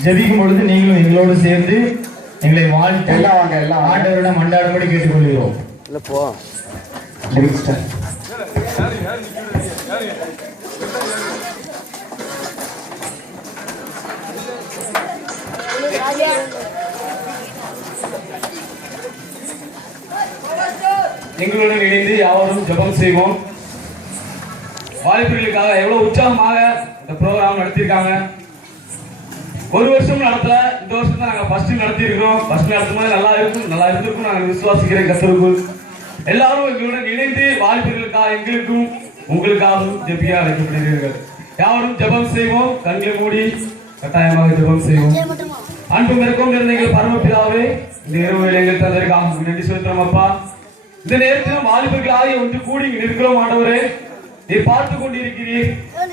ஜெபிக்கும் பொழுது நீங்களும் எங்களோடு சேர்ந்து எங்களை வாழ்த்து எல்லாம் ஆண்டவரிடம் மண்டாடும்படி கேட்டுக்கொள்கிறோம். எங்களுடன் இணைந்து யாவரும் ஜெபம் செய்வோம். வாலிபர்களுக்காக எவ்வளவு உற்சாகமாக இந்த ப்ரோக்ராம் நடத்தியிருக்காங்க. ஒரு வருஷம் நடத்தல, இந்த வருஷம் தான் நாங்க ஃபர்ஸ்ட் நடத்தியிருக்கிறோம். ஃபர்ஸ்ட் நடத்தும் போது நல்லா இருந்திருக்கும் நாங்கள் விசுவாசிக்கிறேன். கர்த்தருக்குள் எல்லாரும் எங்களுடன் இணைந்து வாலிபர்களுக்காக எங்களுக்கும் உங்களுக்காகவும் ஜெபிக்க அழைக்கப்படுகிறீர்கள். யாவரும் ஜெபம் செய்வோம். கண்களை மூடி கட்டாயமாக ஜெபம் செய்வோம். அன்பு மிருக்கம் இருந்த எங்கள் பரமபிதாவே, இந்த இரவு எங்கள் தந்தருக்காக நன்றி செலுத்துறோம் அப்பா. இந்த நேரத்திலும் வாலிபர்களாக ஒன்று கூடி நிற்கிறோம் ஆண்டவரே. நீர் பார்த்து கொண்டிருக்கிறீர்.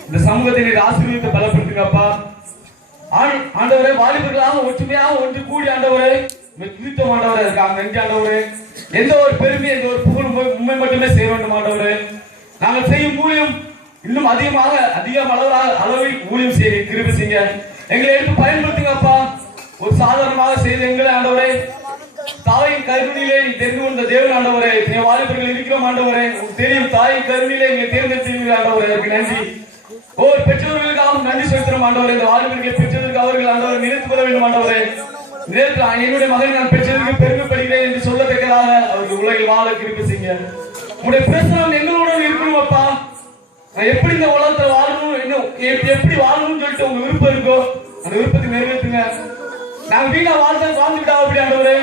இந்த சமூகத்தை நீர் ஆசீர்வதித்து பலப்படுத்துங்கப்பா. ஆண்டவரே, வாலிபர்களாக ஒற்றுமையாக ஒன்று கூடி ஆண்டவரே துதித்தோம் ஆண்டவரே. அதுக்காக நன்றி ஆண்டவரே. எந்த ஒரு பெருமை, எந்த ஒரு புகழும் உண்மை மட்டுமே செய்ய வேண்டும் ஆண்டவரே. நாங்கள் செய்யும் ஊழியம் இன்னும் அதிகம் அளவில் ஊழியம் செய்ய கிருபை செய்ய எங்களை எடுத்து பயன்படுத்துங்கப்பா. ஒரு சாதாரணமாக செய்த எங்களை ஆண்டவரே, தாயின் கருணிலே நீ தெரிந்து கொண்ட தேவன் ஆண்டவரே. வாலிபர்கள் இருக்கிறோம் ஆண்டவரே. தெரியும் தாயின் கருணிலே எங்களை தேர்ந்தெடுத்தீர்கள் ஆண்டவரே. அதுக்கு நன்றி. ஒவ்வொரு பெற்றோர்களுக்காகவும் நன்றி செலுத்துறோம் ஆண்டவரே. இந்த வாலிபர்களை பெற்றதற்கு அவர்கள் ஆண்டவரை நினைத்து கொள்ள வேண்டும் ஆண்டவரே. என்னுடைய மகன் நான் பெற்றதற்கு பெருமைப்படுகிறேன் என்று சொல்லத்தக்கதாக அவர்கள் உலகில் வாழ கிருபை செய்யுங்க. உங்களுடைய பிரசனம் எங்களுடன் இருக்கணும் அப்பா. எப்படி இந்த உலகத்துல வாழணும், எப்படி வாழணும்னு சொல்லிட்டு உங்க விருப்பம் இருக்கோ அந்த விருப்பத்தை நிறைவேற்றுங்க. நாங்க வீணா வாழ்ந்துவிட்டா அப்படி ஆண்டவரே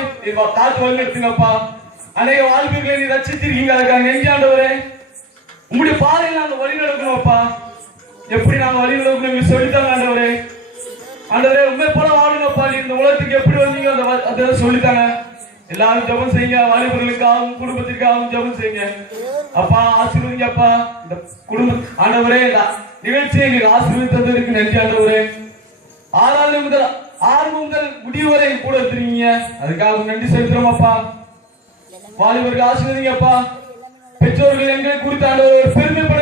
காத்து வழி எடுத்துங்கப்பா. அநேக வாழ்க்கைகளை நீ ரசித்திருக்கீங்க. அதுக்காக நெஞ்சு ஆண்டவரே, உங்களுடைய பாதையில் நாங்க வழி நடக்கணும் அப்பா. எப்படி நாங்க வழி நடக்கணும் சொல்லித்தாங்க ஆண்டவரே. ஆண்டவரே, உண்மை போல வாழணும்ப்பா. நீ இந்த உலகத்துக்கு எப்படி வந்தீங்க அதை சொல்லித்தாங்க. எல்லாரும் ஜெபம் செய்யுங்க. வாலிபர்களுக்காகவும் குடும்பத்திற்காகவும் ஜெபம் செய்யுங்க அப்பா. ஆசீர்வதிங்க அப்பா. இந்த குடும்ப ஆண்டவரே நிகழ்ச்சியை எங்களுக்கு ஆசீர்வதித்ததற்கு நன்றி ஆண்டவரே. ஆரம்பம் முதல் முடிவு வரை கூட இருக்கிறீங்க. அதுக்காக நன்றி செலுத்துறோம் அப்பா. வாலிபர்கள் ஆசீர்வதிங்க அப்பா. பெற்றோர்கள் எங்களை குறித்து ஆண்டவர் பெருமைப்பட